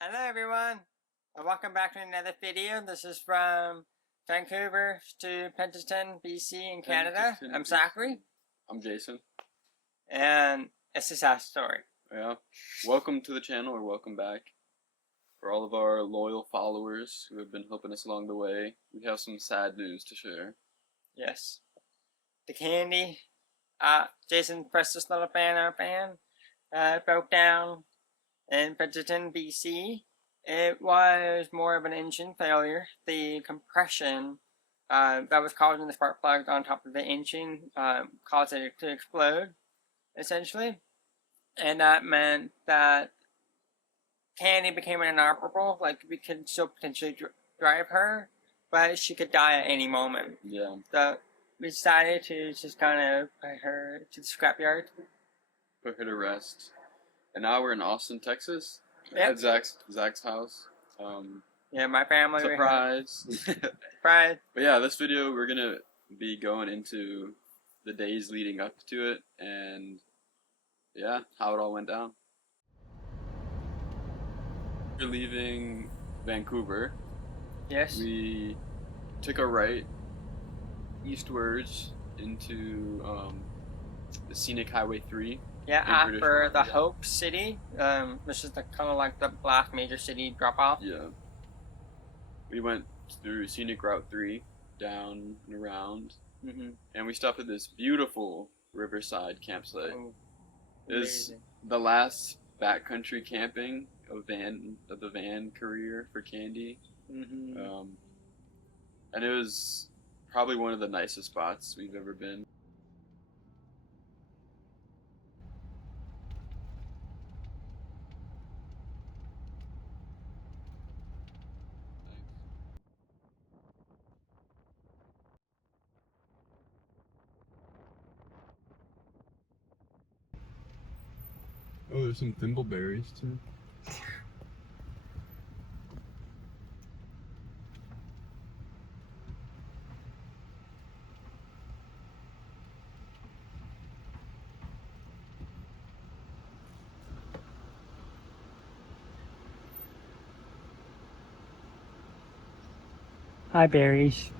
Hello everyone, and welcome back to another video. This is from Vancouver to Penticton, BC in Canada. I'm Zachary. I'm Jason. And it's a sad story. Yeah. Welcome to the channel, or welcome back. For all of our loyal followers who have been helping us along the way, we have some sad news to share. Yes. The candy, Jason pressed this little fan, broke down in Penticton, BC. It was more of an engine failure. The compression that was causing the spark plug on top of the engine caused it to explode, essentially. And that meant that Candy became inoperable. Like, we could still potentially drive her, but she could die at any moment. Yeah. So we decided to just kind of put her to the scrapyard. Put her to rest. And now we're in Austin, Texas. Yep. At Zach's house. Yeah, my family. Surprise. Surprise. But yeah, this video we're gonna be going into the days leading up to it and yeah, how it all went down. We're leaving Vancouver. Yes. We took a right eastwards into the scenic Highway 3. Yeah, after the Hope City, which is kind of like the last major city drop off. Yeah. We went through scenic Route 3, down and around, and we stopped at this beautiful riverside campsite. Oh, it was the last backcountry camping of the van career for Candy. And it was probably one of the nicest spots we've ever been. Oh, there's some thimbleberries too. Hi, berries.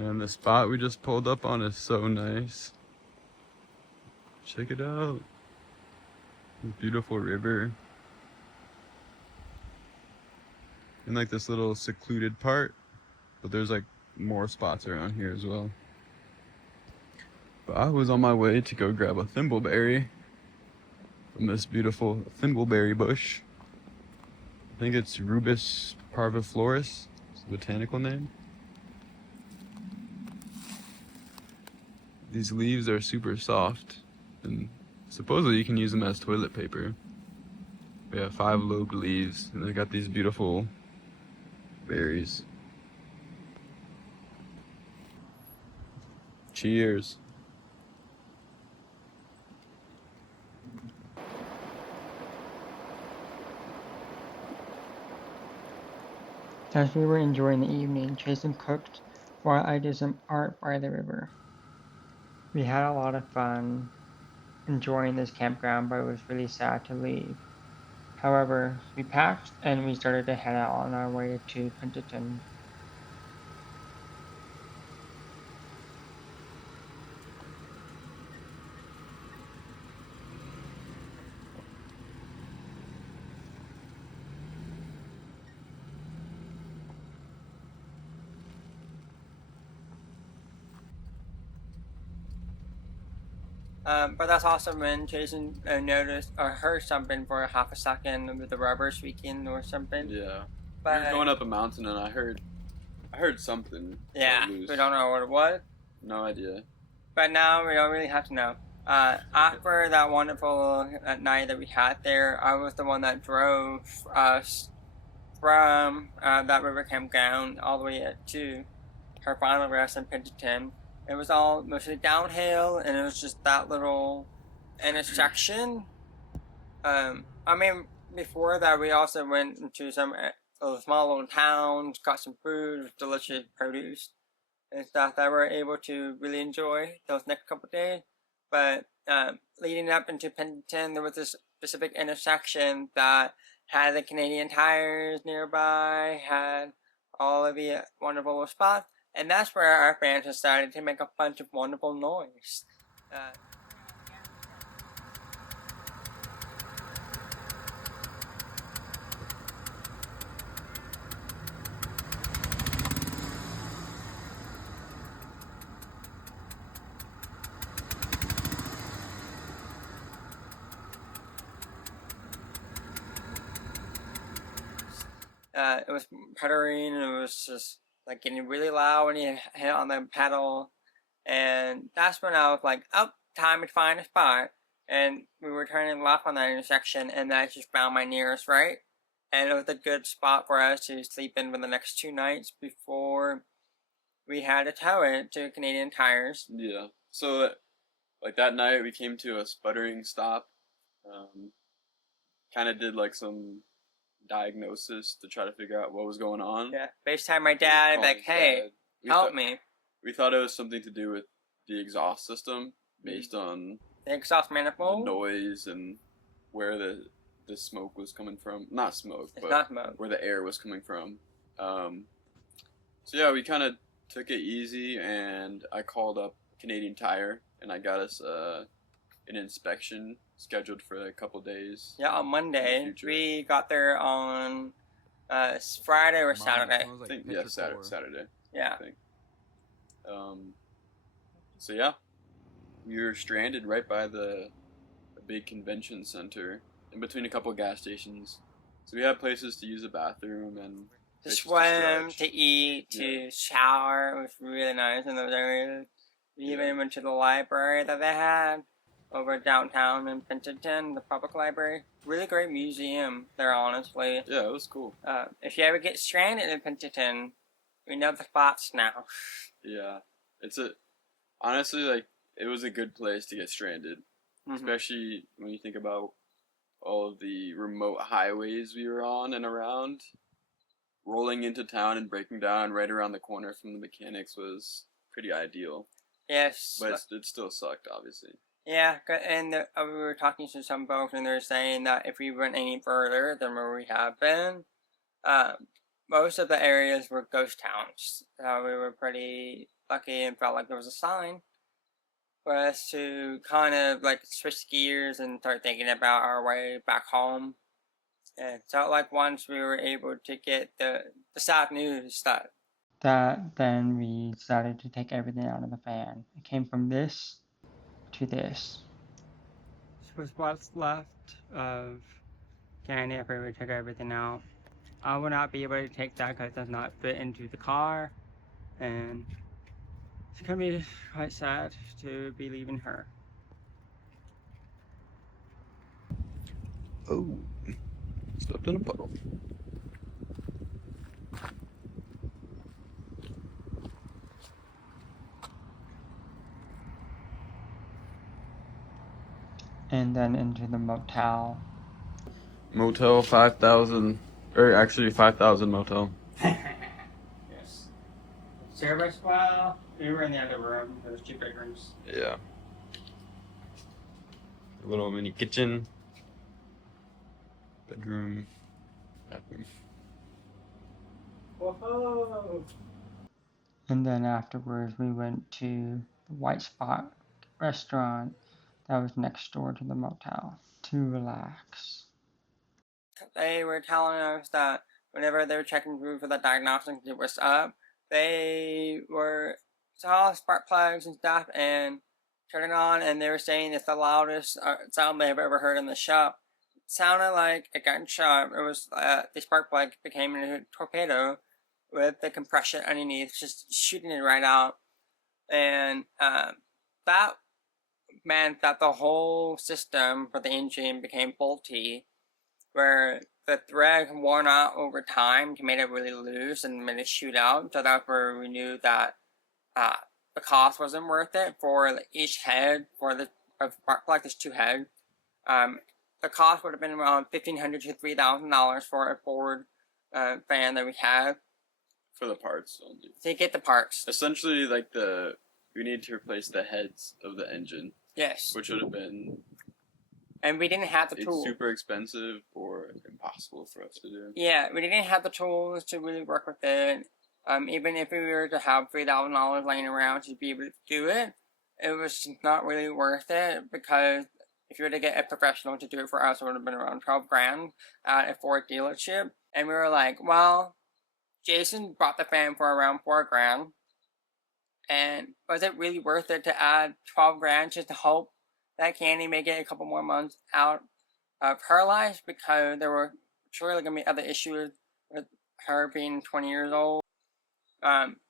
And the spot we just pulled up on is so nice. Check it out. This beautiful river. And like this little secluded part. But there's like more spots around here as well. But I was on my way to go grab a thimbleberry from this beautiful thimbleberry bush. I think it's Rubus parviflorus. It's the botanical name. These leaves are super soft, and supposedly you can use them as toilet paper. We have 5-lobed leaves, and they got these beautiful berries. Cheers. As we were enjoying the evening, Jason cooked while I did some art by the river. We had a lot of fun enjoying this campground, but it was really sad to leave. However, we packed and we started to head out on our way to Penticton. But that's also when Jason noticed or heard something for a half a second with the rubber squeaking or something. Yeah. But we were going up a mountain and I heard something. Yeah, we don't know what it was. No idea. But now we don't really have to know. After that wonderful night that we had there, I was the one that drove us from that river campground all the way to her final rest in Penticton. It was all mostly downhill, and it was just that little intersection. I mean, before that, we also went into some small little towns, got some food, delicious produce, and stuff that we were able to really enjoy those next couple of days. But leading up into Penticton, there was this specific intersection that had the Canadian Tires nearby, had all of the wonderful spots, and that's where our fans decided to make a bunch of wonderful noise. It was puttering, and it was just like getting really loud when you hit on the pedal, and that's when I was like, "Oh, time to find a spot." And we were turning left on that intersection, and I just found my nearest right, and it was a good spot for us to sleep in for the next 2 nights before we had to tow it to Canadian Tires. Yeah. So, like that night, we came to a sputtering stop. Kind of did like some diagnosis to try to figure out what was going on. Yeah, FaceTime my dad, like, "Hey, help me." We thought it was something to do with the exhaust system, based on The exhaust the manifold. noise and where the smoke was coming from. Not smoke, It's but not smoke. where the air was coming from. So yeah, we kind of took it easy, and I called up Canadian Tire, and I got us an inspection scheduled for a couple days. Yeah, on Monday. future. We got there on Friday or Saturday. I think yeah, Saturday. Yeah. I think. So yeah, we were stranded right by the big convention center, in between a couple gas stations. So we had places to use the bathroom and To places swim, stretch. to eat, to shower. It was really nice in those areas. We even went to the library that they had over downtown in Penticton, the public library. Really great museum there, honestly. Yeah, it was cool. If you ever get stranded in Penticton, we know the spots now. Yeah, honestly, like, it was a good place to get stranded, especially when you think about all of the remote highways we were on and around. Rolling into town and breaking down right around the corner from the mechanics was pretty ideal. Yes. But it still sucked, obviously. Yeah, and we were talking to some folks, and they were saying that if we went any further than where we have been, most of the areas were ghost towns. We were pretty lucky and felt like there was a sign for us to kind of like switch gears and start thinking about our way back home. And it felt like once we were able to get the sad news that then we decided to take everything out of the fan. It came from this to this. This was what's left of candy after we took everything out. I will not be able to take that because it does not fit into the car, and it's gonna be quite sad to be leaving her. Oh, stepped in a puddle. And then into the motel. Motel 5,000, or actually 5,000 motel. Yes. Service well. We were in the other room. There was 2 bedrooms. Yeah. A little mini kitchen. Bedroom. Bathroom. Whoa. And then afterwards, we went to the White Spot restaurant that was next door to the motel to relax. They were telling us that whenever they were checking through for the diagnostics it was up, they saw spark plugs and stuff and turned it on, and they were saying it's the loudest sound they've ever heard in the shop. It sounded like a gunshot. It was the spark plug became a torpedo with the compression underneath, just shooting it right out, and that meant that the whole system for the engine became faulty, where the thread worn out over time made it really loose and made it shoot out. So that's where we knew that the cost wasn't worth it for each head for the spark plug. There's 2 heads. The cost would have been around $1,500 to $3,000 for a Ford fan that we have. For the parts only. To get the parts. Essentially, like we need to replace the heads of the engine. Yes. which would have been And we didn't have the tools. super expensive or impossible for us to do. Yeah, we didn't have the tools to really work with it. Even if we were to have $3,000 laying around to be able to do it, it was just not really worth it, because if you were to get a professional to do it for us, it would have been around 12 grand at a Ford dealership. And we were like, well, Jason bought the fan for around 4 grand. And was it really worth it to add 12 grand just to hope that Candy may get a couple more months out of her life? Because there were surely going to be other issues with her being 20 years old.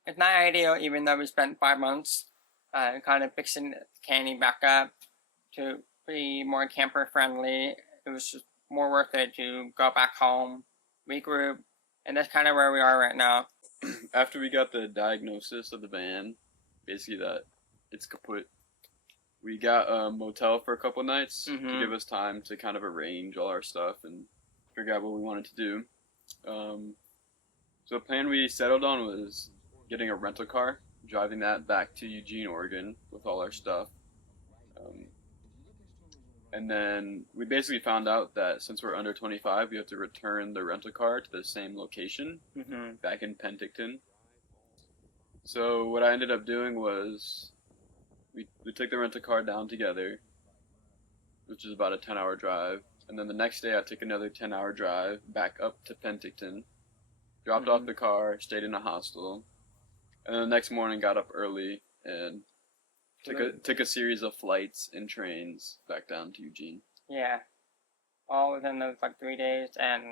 It's not ideal, even though we spent 5 months kind of fixing Candy back up to be more camper friendly. It was just more worth it to go back home, regroup, and that's kind of where we are right now. After we got the diagnosis of the van, basically that it's kaput, we got a motel for a couple nights to give us time to kind of arrange all our stuff and figure out what we wanted to do. So the plan we settled on was getting a rental car, driving that back to Eugene, Oregon with all our stuff. And then we basically found out that since we're under 25, we have to return the rental car to the same location back in Penticton. So what I ended up doing was we took the rental car down together, which is about a 10-hour drive. And then the next day I took another 10-hour drive back up to Penticton, dropped off the car, stayed in a hostel, and then the next morning got up early and took a series of flights and trains back down to Eugene. Yeah, all within those 3 days. And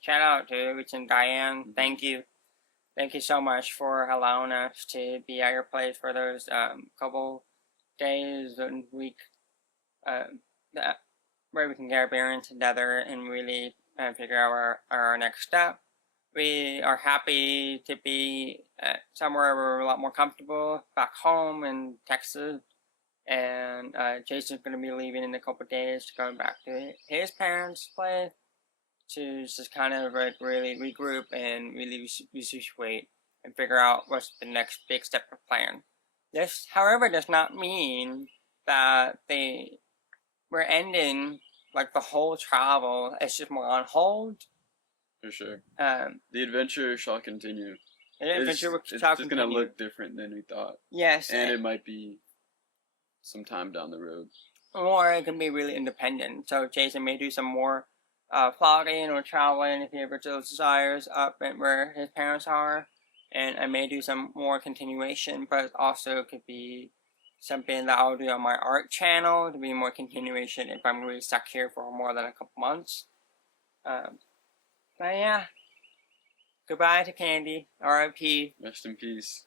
shout out to Rich and Diane. Thank you so much for allowing us to be at your place for those couple days and week where we can get our bearings together and really figure out our next step. We are happy to be somewhere we're a lot more comfortable, back home in Texas. And Jason's going to be leaving in a couple days to go back to his parents' place to just kind of really regroup and really resuscitate and figure out what's the next big step of plan. This, however, does not mean that we're ending the whole travel. It's just more on hold. For sure. The adventure shall continue. It's just gonna look different than we thought. Yes. And it might be some time down the road. Or it can be really independent. So Jason may do some more vlogging or traveling if he ever desires up at where his parents are. And I may do some more continuation, but it also could be something that I'll do on my art channel to be more continuation if I'm really stuck here for more than a couple months. But yeah, goodbye to Candy, R.I.P. Rest in peace.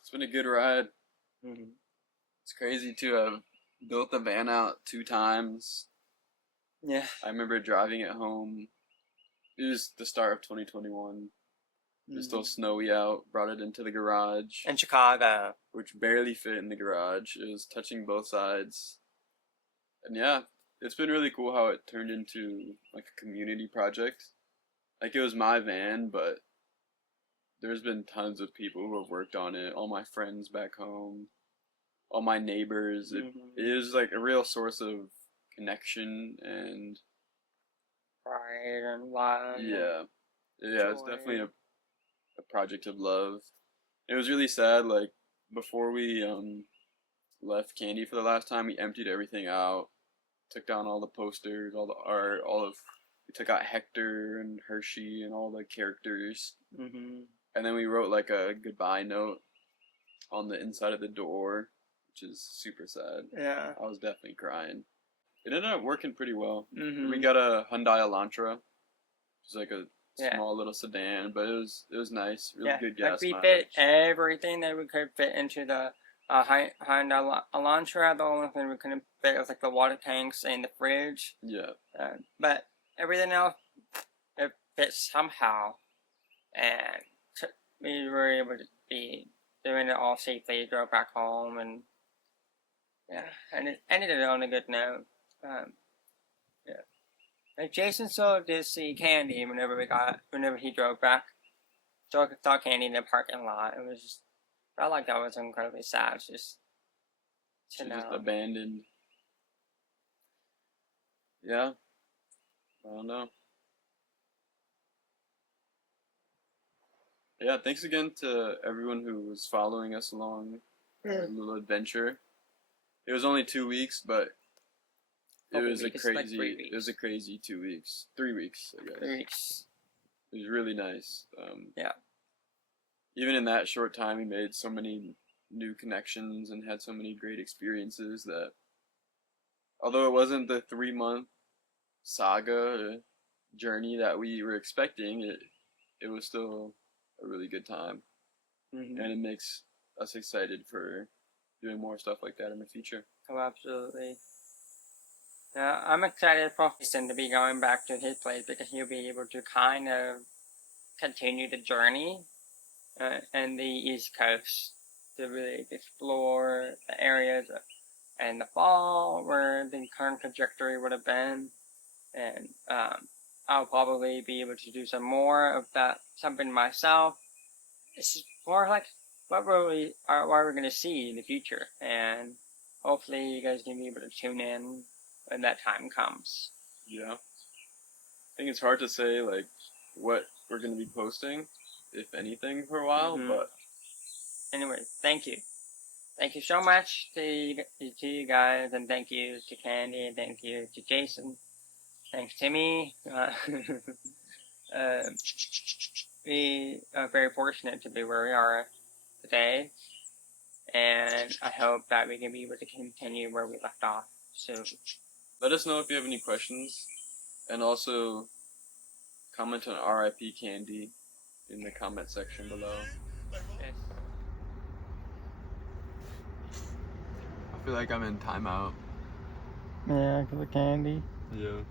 It's been a good ride. It's crazy to have built the van out 2 times. Yeah. I remember driving it home. It was the start of 2021. It was still snowy out. Brought it into the garage. In Chicago. Which barely fit in the garage. It was touching both sides. And yeah, it's been really cool how it turned into a community project. It was my van, but there's been tons of people who have worked on it. All my friends back home, all my neighbors. It is a real source of connection and pride and love. Yeah, it's definitely a project of love. It was really sad. Before we left Candy for the last time, we emptied everything out, took down all the posters, all the art, we took out Hector and Hershey and all the characters. And then we wrote a goodbye note on the inside of the door, which is super sad. Yeah. I was definitely crying. It ended up working pretty well. We got a Hyundai Elantra, which is a small little sedan, but it was nice. Really good gas we mileage. fit everything that we could fit into the Hyundai Elantra. The only thing we couldn't fit was the water tanks and the fridge. Yeah. But everything else, it fits somehow. And we were able to be doing it all safely, drove back home, and and it ended it on a good note. Jason still did see Candy whenever he drove back. Saw Candy in the parking lot. It was felt like that was incredibly sad. Just abandoned. Yeah, I don't know. Yeah, thanks again to everyone who was following us along our little adventure. It was only 2 weeks, but it was a It's like crazy. 3 weeks. It was a crazy 2 weeks, 3 weeks, I guess. 3 weeks. It was really nice. Yeah. Even in that short time, we made so many new connections and had so many great experiences that, although it wasn't the 3 month saga journey that we were expecting, it was still a really good time, Mm-hmm. and it makes us excited for doing more stuff like that in the future. Oh, absolutely. I'm excited for Jason to be going back to his place because he'll be able to kind of continue the journey in the East Coast to really explore the areas in the fall where the current trajectory would have been. And I'll probably be able to do some more of that, something myself. It's more like what we're going to see in the future. And hopefully you guys can be able to tune in when that time comes. Yeah. I think it's hard to say like what we're gonna be posting, if anything, for a while. But anyway, thank you. Thank you so much to you guys, and thank you to Candy, and thank you to Jason. Thanks to me. We are very fortunate to be where we are today, and I hope that we can be able to continue where we left off soon. Let us know if you have any questions, and also comment on RIP Candy in the comment section below. Yes. I feel like I'm in timeout. Yeah, because of Candy. Yeah.